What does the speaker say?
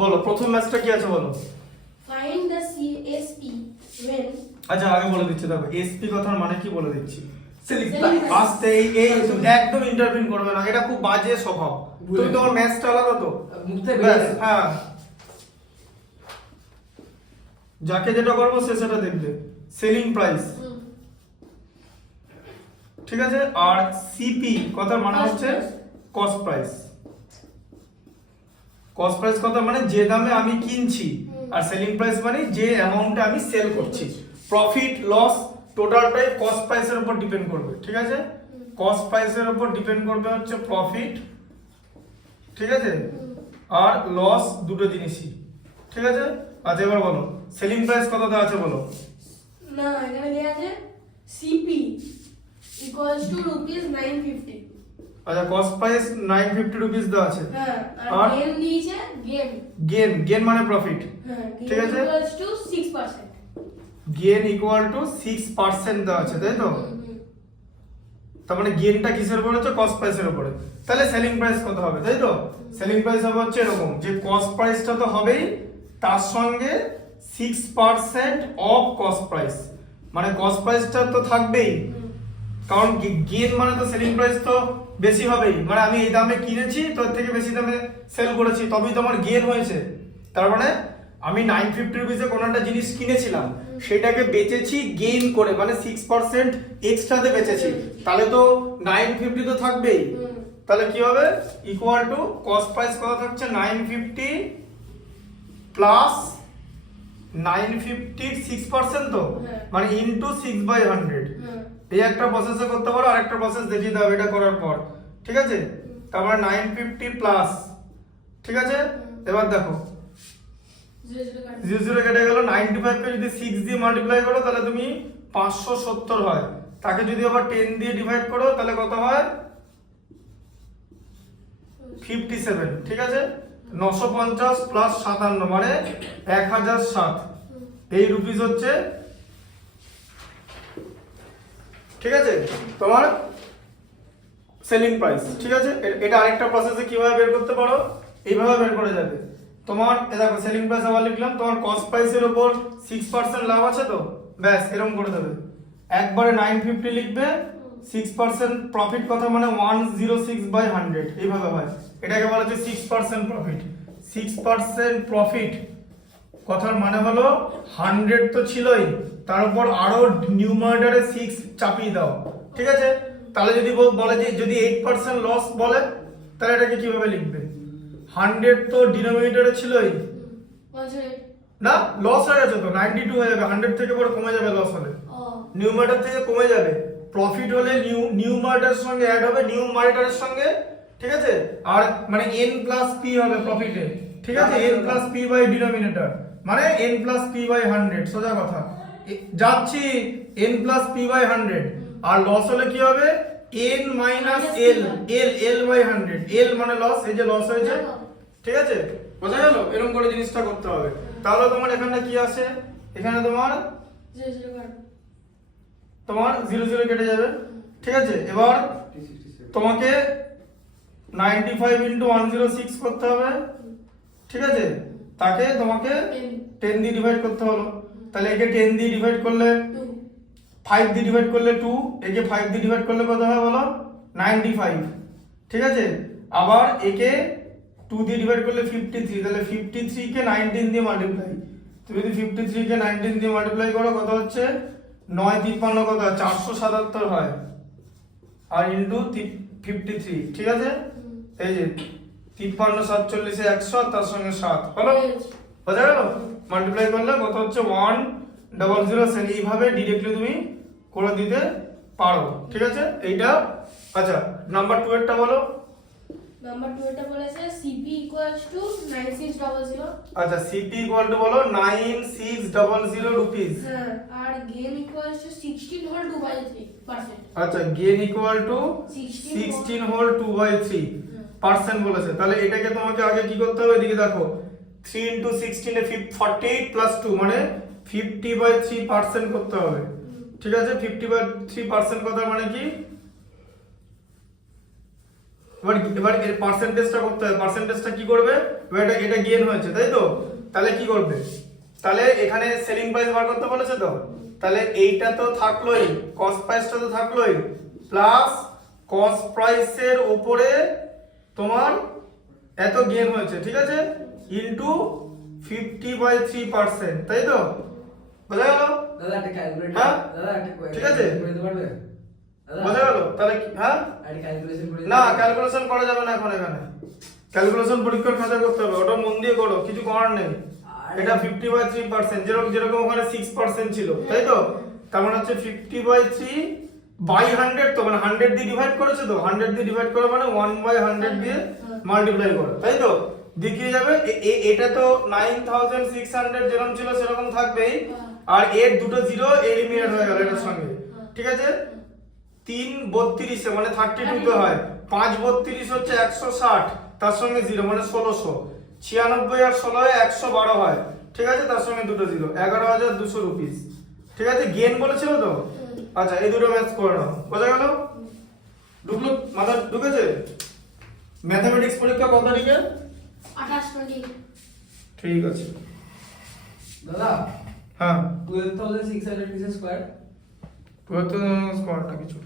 বলো প্রথম ম্যাচটা কি আছে বলো। Find the CSP when আচ্ছা আগে বলে দিচ্ছি, দেখো এসপি কথার মানে কি বলে দিচ্ছি। Selling price. আস্তে এই তুমি একদম ইন্টারভিউ করবে না, এটা খুব বাজে স্বভাব। তুমি তোমার ম্যাচটা আলাদা তো মুখতে ব্যাস, বেরিয়ে হ্যাঁ যাকে যেটা করবো সে সেটা দেখবে। সেলিং প্রাইস, ঠিক আছে। আর সিপি কথার মানে Cost হচ্ছে price. Cost price. Cost price কথা মানে যে দামে আমি কিনছি, আর সেলিং প্রাইস মানে যে অ্যামাউন্টে আমি সেল করছি। প্রফিট লস টোটালটাই কস্ট প্রাইসের উপর ডিপেন্ড করবে, ঠিক আছে। কস্ট প্রাইসের উপর ডিপেন্ড করবে হচ্ছে প্রফিট, ঠিক আছে, আর লস, দুটো জিনিসই, ঠিক আছে। আচ্ছা এবার বলো সেলিং প্রাইস কত দেওয়া আছে বলো। না এখানে দেয়া আছে CP equals to rupees 950 আচ্ছা কস্ট প্রাইস 950 রুপিস দেওয়া আছে। হ্যাঁ আর আর গেন দিয়েছে গেন মানে প্রফিট, হ্যাঁ ঠিক আছে। equals to 6% gain equal to 6% দেওয়া আছে, তাই তো। তার মানে গেনটা কিসের উপর হচ্ছে, কস্ট প্রাইসের উপরে। তাহলে সেলিং প্রাইস কত হবে, তাই তো। সেলিং প্রাইস হবে হচ্ছে এরকম, যে কস্ট প্রাইসটা তো হবেই, তার সঙ্গে 6% অফ কস্ট প্রাইস, মানে কস্ট প্রাইসটা তো থাকবেই, কারণ গেন মানে তো সেলিং প্রাইস তো বেশি হবেই, মানে আমি এই দামে কিনেছি তোর থেকে বেশি দামে সেল করেছি, তবেই তো আমার গেন হয়েছে। তার মানে আমি 950 রুপিসে কোনো একটা জিনিস কিনেছিলাম, সেটাকে বেচেছি গেইন করে, মানে 6% এক্সট্রাতে বেচেছি, তাহলে তো 950 তো থাকবেই। তাহলে কি হবে, ইকুয়াল টু কস্ট প্রাইস কত থাকছে 950 প্লাস 950 6% তো, মানে ইনটু 6/100। এই একটা প্রসেসে করতে পারো, আর একটা প্রসেস দেখিয়ে দাও এটা করার পর, ঠিক আছে। তারপরে 950 প্লাস, ঠিক আছে। এবার দেখো 0 কেটে গেল, 95 কে যদি 6 দিয়ে মাল্টিপ্লাই করো তাহলে তুমি 570 হয়, তাকে যদি আবার 10 দিয়ে ডিভাইড করো তাহলে কত হয় 57, ঠিক আছে। 950 প্লাস 57 মানে 1007, এই রুপিস হচ্ছে, ঠিক আছে, তোমার সেলিং প্রাইস, ঠিক আছে। এটা আরেকটা প্রসেসে কিভাবে বের করতে পারো, এইভাবে বের করে যাবে। তোমার দেখো সেলিং প্রাইস আবার লিখলাম, তোমার কস্ট প্রাইসের উপর 6% লাভ আছে তো, ব্যাস এরকম করে দেবে। একবারে 950 লিখবে, 6% প্রফিট কথা মানে 106/100, এইভাবে হয়। এটাকে বলা হচ্ছে 6% প্রফিট। 6% প্রফিট কথার মানে হলো 100 তো ছিলই, তার উপর আরো নিউমারেটরে 6 চাপিয়ে দাও, ঠিক আছে। তাহলে যদি বলে যে যদি 8% লস বলে, তাহলে এটাকে কিভাবে লিখবে, 100 তো ডিনোমিনেটরে ছিলই না, লস হয়ে গেছে তো 92 হয়ে যাবে, 100 থেকে পরে কমে যাবে লস হলে, নিউমারেটর থেকে কমে যাবে। প্রফিট হলে নিউমারেটরের সঙ্গে অ্যাড হবে নিউমারেটরের সঙ্গে, ঠিক আছে। আর মানে n প্লাস p হবে প্রফিটে, ঠিক আছে, n plus p by denominator, মানে n প্লাস p বাই 100, সোজা কথা যাচ্ছি, n প্লাস p বাই 100। আর লস হলে কি হবে, n minus l by 100, l মানে লস, এই যে লস হয়েছে, ঠিক আছে, বোঝা গেল। এরকম করে জিনিসটা করতে হবে। তাহলে তোমার এখানে কি আসে, এখানে তোমার 0 কেটে যাবে, ঠিক আছে। এবার তোমাকে 95 ইন্টু 106 করতে হবে, ঠিক আছে, তাকে তোমাকে 10 দিয়ে ডিভাইড করতে হলো। তাহলে একে 10 দিয়ে ডিভাইড করলে 5 দিয়ে ডিভাইড করলে 2, একে 5 দিয়ে ডিভাইড করলে কত হয় বলো 95, ঠিক আছে। আবার একে 2 দিয়ে ডিভাইড করলে 53, তাহলে 53 কে 19 দিয়ে মাল্টিপ্লাই, তুমি যদি 53 কে 19 দিয়ে মাল্টিপ্লাই করো কত হচ্ছে 9 53 কত হয় 477 হয়, আর ইনটু 53, ঠিক আছে। এই যে 53 47 100, তার সঙ্গে 7 হলো, বোঝা গেল। মাল্টিপ্লাই করলে কত হচ্ছে 100, এইভাবে ডিরেক্টলি তুমি করে দিতে পারো, ঠিক আছে। এইটা আচ্ছা নাম্বার 2 এরটা বলো। নাম্বার 2 এটা বলেছে CP equals to 9600 আচ্ছা সিপি ইকুয়াল টু বলো 9600 রুপিস, হ্যাঁ, আর গেন equals to 16 whole 2/3%। আচ্ছা গেন ইকুয়াল টু 16 হোল 2/3% বলেছে। তাহলে এটাকে তোমাকে আগে কি করতে হবে, এদিকে দেখো 3 ইনটু 16 এ 48 প্লাস 2 মানে 50/3% করতে হবে, ঠিক আছে। 50/3% কথা মানে কি এবার এর পার্সেন্টেজটা করতে হবে। পার্সেন্টেজটা কি করবে? এবার এটা গেইন হয়েছে, তাই তো? তাহলে কি করবে? তাহলে এখানে সেলিং প্রাইস বার করতে বলেছে তো, তাহলে এইটা তো থাকলোই, কস্ট প্রাইসটা তো থাকলোই, প্লাস কস্ট প্রাইসের উপরে তোমার এত গেইন হয়েছে, ঠিক আছে, ইনটু 50/3%, তাই তো? বোঝা গেল? দাদা একটা ক্যালকুলেটর হ্যাঁ? দাদা একটা ঠিক আছে? করে দিতে পারবে দাদা বোঝা গেল? তাহলে হ্যাঁ, একটা ক্যালকুলেশন করে দিতে না পারবে? ক্যালকুলেশন করা যাবে না এখন, এখানে ক্যালকুলেশন পরীক্ষার খাতায় করতে হবে, ওটা মন দিয়ে করো, কিছু করার নেই। এটা 50/3%, যেরকম যেরকম ওখানে 6% ছিল, তাই তো? তার মানে হচ্ছে 50/3/100, তো মানে 100 দিয়ে ডিভাইড করেছে, তো 100 দিয়ে ডিভাইড করে মানে 1/100 দিয়ে মাল্টিপ্লাই করো, তাই তো? দেখিয়ে যাবে এটা তো 9600 যেরকম ছিল সেরকম থাকবেই, আর এর দুটো জিরো এলিমিনেট হয়ে গেল এটার সঙ্গে, ঠিক আছে? 3/32 মানে 32 তে হয়, 5/32 হচ্ছে 160, তার সঙ্গে জিরো মানে 1600, 96 আর 16 112 হয়, ঠিক আছে, তার সঙ্গে দুটো জিরো, 11200 রুপিস, ঠিক আছে? গেন বলেছিল তো, আচ্ছা এই দুটো ম্যাচ করে নাও, বোঝা গেল? ঢুকলো, মাথা ঢুকেছে? ম্যাথমেটিক্স পরীক্ষা কত তারিখে? 28-20 ঠিক আছে, দাদা হ্যাঁ 12600 পিসের স্কয়ার পুরো তো স্কোয়ার না কিছু